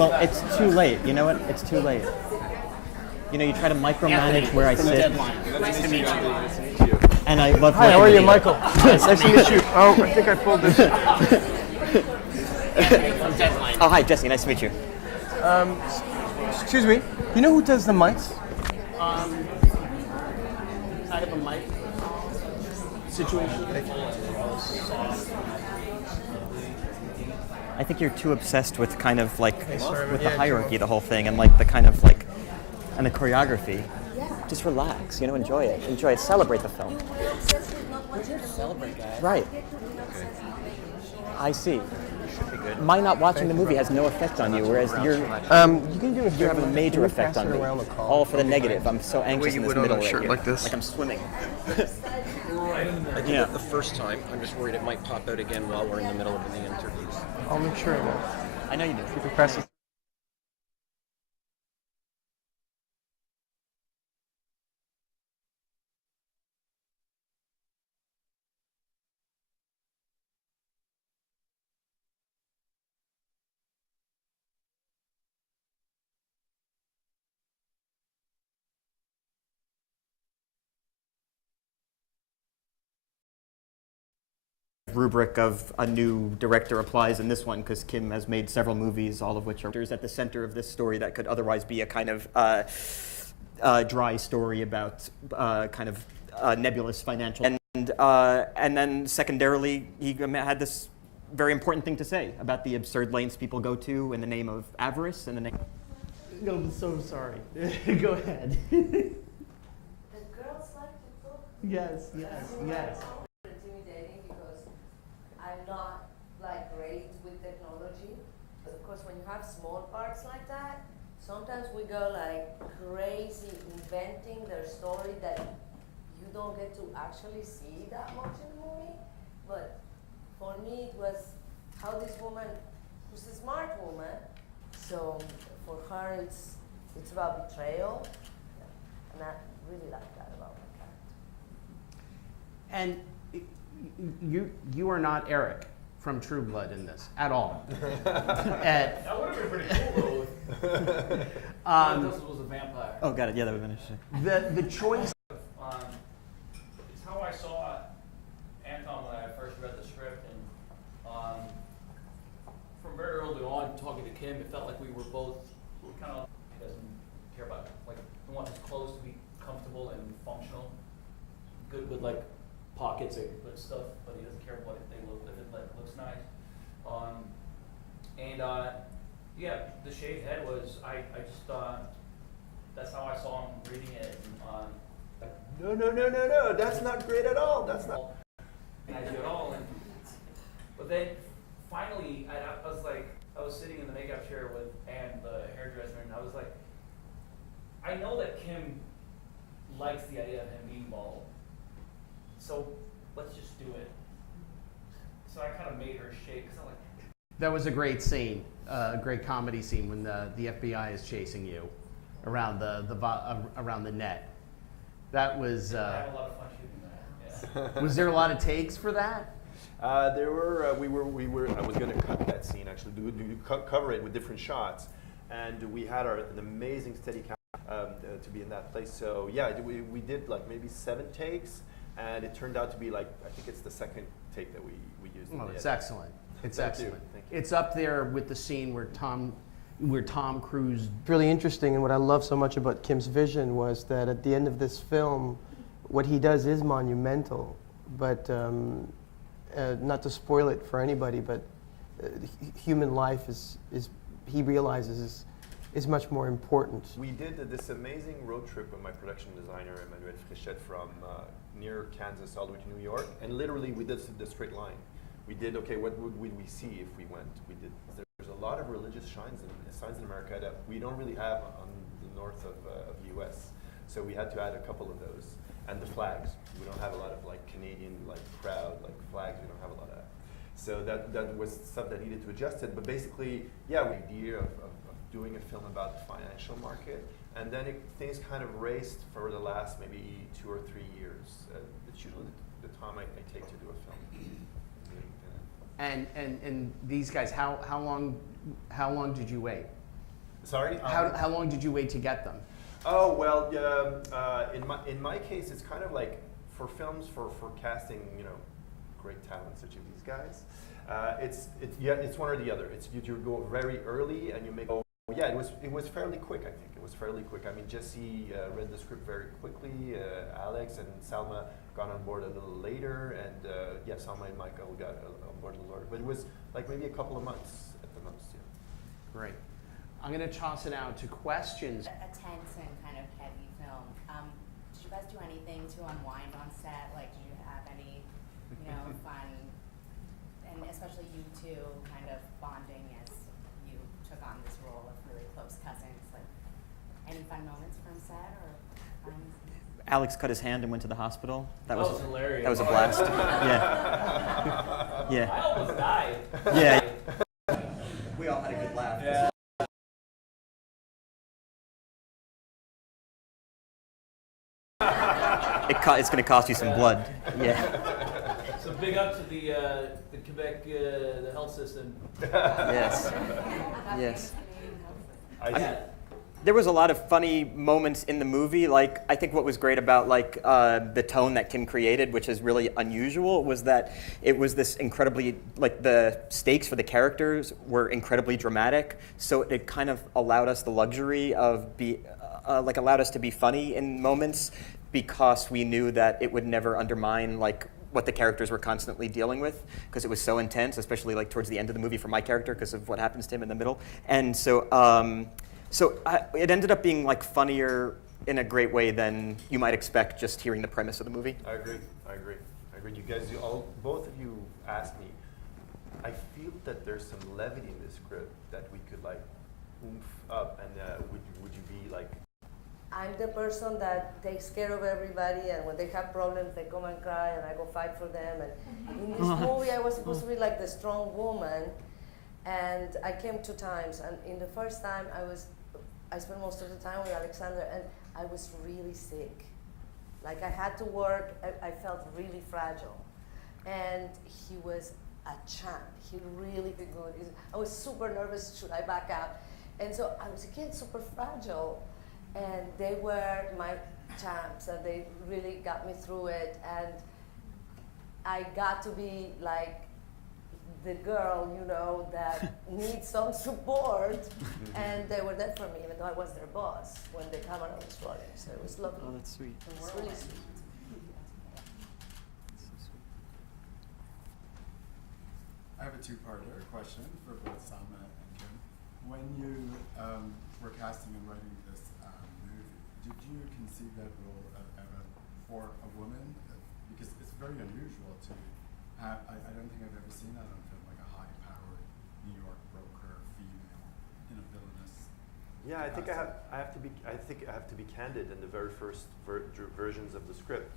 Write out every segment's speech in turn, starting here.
Well, it's too late. You know what? It's too late. You know, you try to micromanage where I sit. Nice to meet you. And I love. Hi, how are you, working with Michael? Nice to meet you. Oh, I think I pulled this. Oh, hi, Jesse. Nice to meet you. Excuse me. You know who does the mics? Kind of a mic situation. I think you're too obsessed with kind of like with the hierarchy, the whole thing, and like the kind of like and the choreography. Just relax, you know, enjoy it. Enjoy it. Celebrate the film. Celebrate, guys. Right. I see. My not watching the movie has no effect on you, whereas you're You can do you have a major effect on me. All for the negative. I'm so anxious in this middle right here. like this. Like I'm swimming. I did it the first time. I'm just worried it might pop out again while we're in the middle of the interviews. I'll make sure of it. I know you do. Keep it pressing. Rubric of a new director applies in this one because Kim has made several movies, all of which are at the center of this story that could otherwise be a kind of dry story about kind of nebulous financial. And then secondarily, he had this very important thing to say about the absurd lengths people go to in the name of avarice and the name. No, I'm so sorry. Go ahead. The girls like to cook. Yes. Intimidating because I'm not like great with technology. But of course, when you have small parts like that, sometimes we go like crazy inventing their story that you don't get to actually see that much in the movie. But for me, it was how this woman, who's a smart woman, so for her it's about betrayal, and I really like that about my character. And you are not Eric from True Blood in this at all. That would have been pretty cool though. This was a vampire. Oh, got it. Yeah, that would have been The choice. It's how I saw Anton when I first read the script, and from very early on, talking to Kim, it felt like we were both kind of doesn't care about like he wants his clothes to be comfortable and functional, good with like pockets and good stuff, but he doesn't care what if they look if it like looks nice. Yeah, the shaved head was I just that's how I saw him reading it. And, No, that's not great at all. That's not. at all. But then finally, I was like, I was sitting in the makeup chair with Anne, the hairdresser, and I was like, I know that Kim likes the idea of him being bald, so let's just do it. So I kind of made her shake because I'm like. That was a great scene, a great comedy scene when the FBI is chasing you around around the net. That was. I had a lot of fun shooting that. Yeah. Was there a lot of takes for that? There were. We were. I was going to cut that scene actually. Cover it with different shots, and we had an amazing steady camera to be in that place. So yeah, we did like maybe 7 takes, and it turned out to be like I think it's the second take that we used. Oh, it's excellent. It's Thank excellent. you. Thank you. It's up there with the scene where Tom Cruise. It's really interesting, and what I love so much about Kim's vision was that at the end of this film, what he does is monumental, but not to spoil it for anybody, but human life is he realizes is much more important. We did this amazing road trip with my production designer Emmanuel Frichette from near Kansas all the way to New York, and literally we did the straight line. We did, okay, what would we see if we went? We did. There's a lot of religious signs in America that we don't really have on the north of the U.S. So we had to add a couple of those, and the flags. We don't have a lot of like Canadian like proud like flags. We don't have a lot of that. So that was stuff that needed to adjust it. But basically, yeah, the idea of doing a film about the financial market, and then things kind of raced for the last maybe 2 or 3 years. It's usually the time I take to do a film. And these guys, how long did you wait? Sorry? How long did you wait to get them? Oh, well, in my case, it's kind of like for films, for casting, you know, great talent such as these guys, it's one or the other. It's you go very early and you make. Oh, yeah, it was fairly quick. I think it was fairly quick. I mean, Jesse read the script very quickly. Alex and Salma got on board a little later, and yeah, Salma and Michael got on board a little later. But it was like maybe a couple of months at the most. Yeah. Great. I'm going to toss it out to questions. A tense and kind of heavy film. Did you guys do anything to unwind on set? Like, did you have any, you know, fun, and especially you two kind of bonding as you took on this role of really close cousins? Like, any fun moments from set or fun? Alex cut his hand and went to the hospital. That was hilarious. That was a blast. Yeah. Yeah. I almost died. Yeah. We all had a good laugh. Yeah. It's going to cost you some blood. Yeah. So big up to the Quebec the health system. Yes. Yes. I There was a lot of funny moments in the movie. Like, I think what was great about like the tone that Kim created, which is really unusual, was that it was this incredibly, like, the stakes for the characters were incredibly dramatic. So it kind of allowed us the luxury of allowed us to be funny in moments, because we knew that it would never undermine like what the characters were constantly dealing with, because it was so intense, especially like towards the end of the movie for my character because of what happens to him in the middle. And so it ended up being like funnier in a great way than you might expect just hearing the premise of the movie. I agree. You guys, both of you asked me. I feel that there's some levity in this script that we could like oomph up, and would you be like? I'm the person that takes care of everybody, and when they have problems, they come and cry, and I go fight for them. And in this movie, I was supposed to be like the strong woman, and I came 2 times. And in the first time, I spent most of the time with Alexander, and I was really sick. Like, I had to work. I felt really fragile, and he was a champ. He really did good. I was super nervous. Should I back out? And so I was again super fragile. And they were my champs, and they really got me through it. And I got to be like the girl, you know, that needs some support. And they were there for me, even though I was their boss when the camera was rolling. So it was lovely. Oh, that's sweet. It was really sweet. I have a 2-parter question for both Salma and Kim. When you were casting and writing this movie, did you conceive that role for a woman? Because it's very unusual to have, I don't think I've ever seen that on film, like a high-powered New York broker female in a villainous. Yeah, I think I have to be candid. In the very first versions of the script,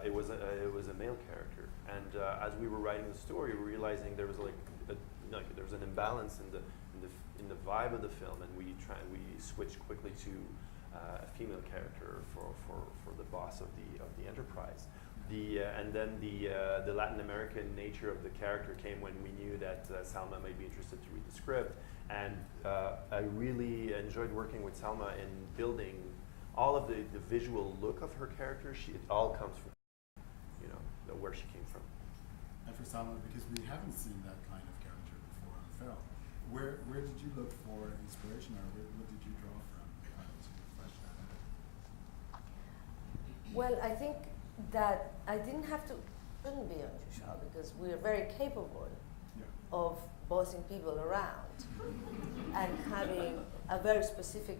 it was a male character, and as we were writing the story, we were realizing there was there was an imbalance in the vibe of the film, and we switched quickly to a female character for the boss of the enterprise. And then the Latin American nature of the character came when we knew that Salma might be interested to read the script. And I really enjoyed working with Salma in building all of the visual look of her character. It all comes from, you know, where she came from. And for Salma, because we haven't seen that kind of character before on film, where did you look for inspiration, or what did you draw from to flesh that out? Well, I think that I shouldn't be unusual, because we are very capable of bossing people around and having a very specific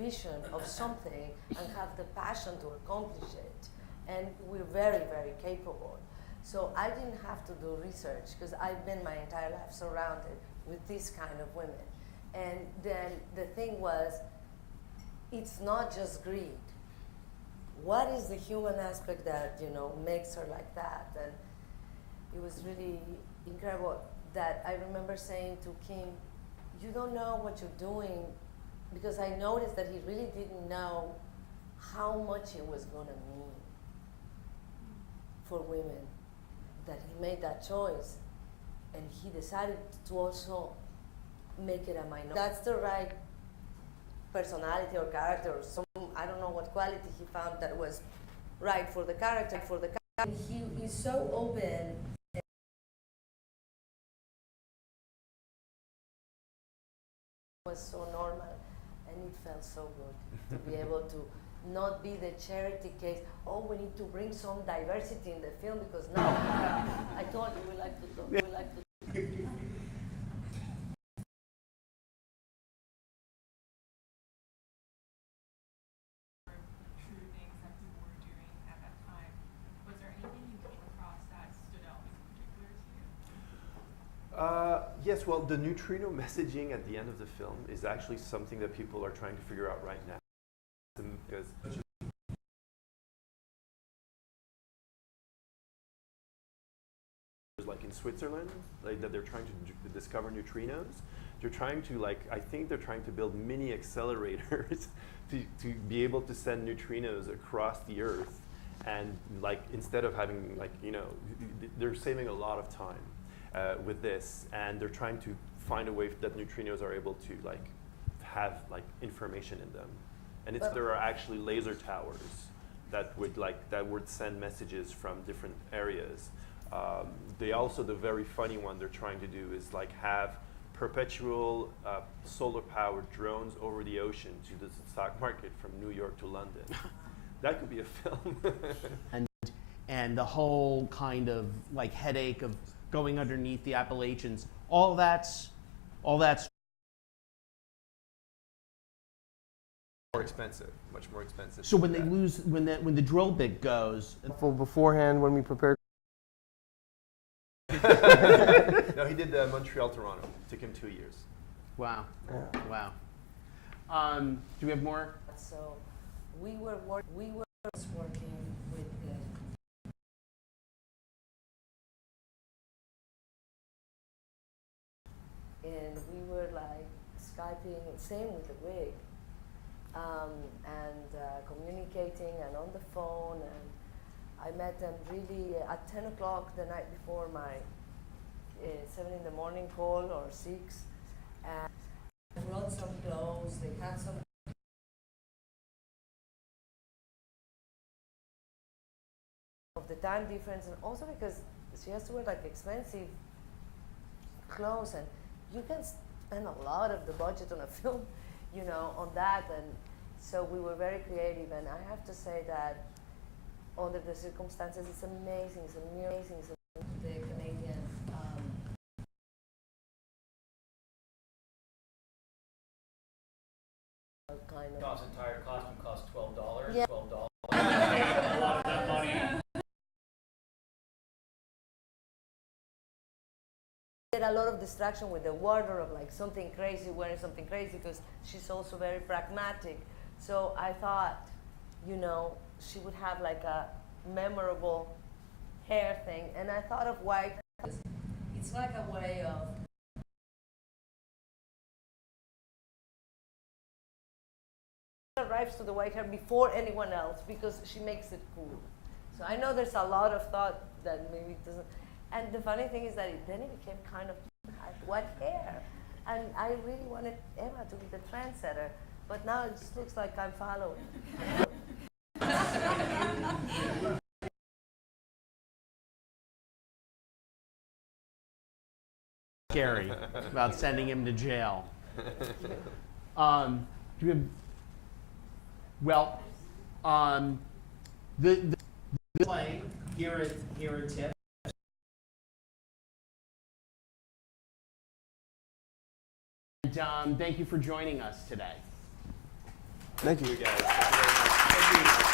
vision of something and have the passion to accomplish it. And we're very, very capable. So I didn't have to do research, because I've been my entire life surrounded with this kind of women. And then the thing was, it's not just greed. What is the human aspect that, you know, makes her like that? And it was really incredible that I remember saying to Kim, you don't know what you're doing, because I noticed that he really didn't know how much it was going to mean for women, that he made that choice, and he decided to also make it a minority. That's the right personality or character or some, I don't know what quality he found that was right for the character. He is so open. Was so normal, and it felt so good to be able to not be the charity case. Oh, we need to bring some diversity in the film because now I told you we like to talk. We like to. True things that people were doing at that time. Was there anything you came across that stood out in particular to you? Yes, well, the neutrino messaging at the end of the film is actually something that people are trying to figure out right now. Because like in Switzerland, like that they're trying to discover neutrinos. They're trying to I think they're trying to build mini accelerators to be able to send neutrinos across the Earth, and instead of having they're saving a lot of time with this, and they're trying to find a way that neutrinos are able to have information in them, and there are actually laser towers that would send messages from different areas. They also, the very funny one they're trying to do is have perpetual solar-powered drones over the ocean to the stock market from New York to London. That could be a film. and the whole kind of headache of going underneath the Appalachians, all that's More expensive, much more expensive. so when they lose, when the drill bit goes, For beforehand, when we prepared. No, he did Montreal, Toronto. Took him 2 years. wow, Yeah. wow. Do we have more? So we were working with the. And we were Skyping, same with the wig, and communicating and on the phone, and I met them really at 10 o'clock the night before my 7 in the morning call or 6, and I brought some clothes, they had some of the time difference, and also because she has to wear expensive clothes, and you can spend a lot of the budget on a film, on that, and so we were very creative, and I have to say that under the circumstances, it's amazing, it's amazing, the Canadian kind of. John's entire costume cost $12. Yeah. $12. A lot of that money. Get a lot of distraction with the wardrobe, something crazy, wearing something crazy, because she's also very pragmatic. So I thought, she would have a memorable hair thing, and I thought of white. It's like a way of. Arrives to the white hair before anyone else because she makes it cool. So I know there's a lot of thought that maybe it doesn't. And the funny thing is that then it became kind of white hair, and I really wanted Emma to be the trendsetter, but now it just looks like I'm following. Scary about sending him to jail. Do we have, well, the play here at TIFF. And thank you for joining us today. Thank you. Thank you, guys. Thank you very much. Thank you.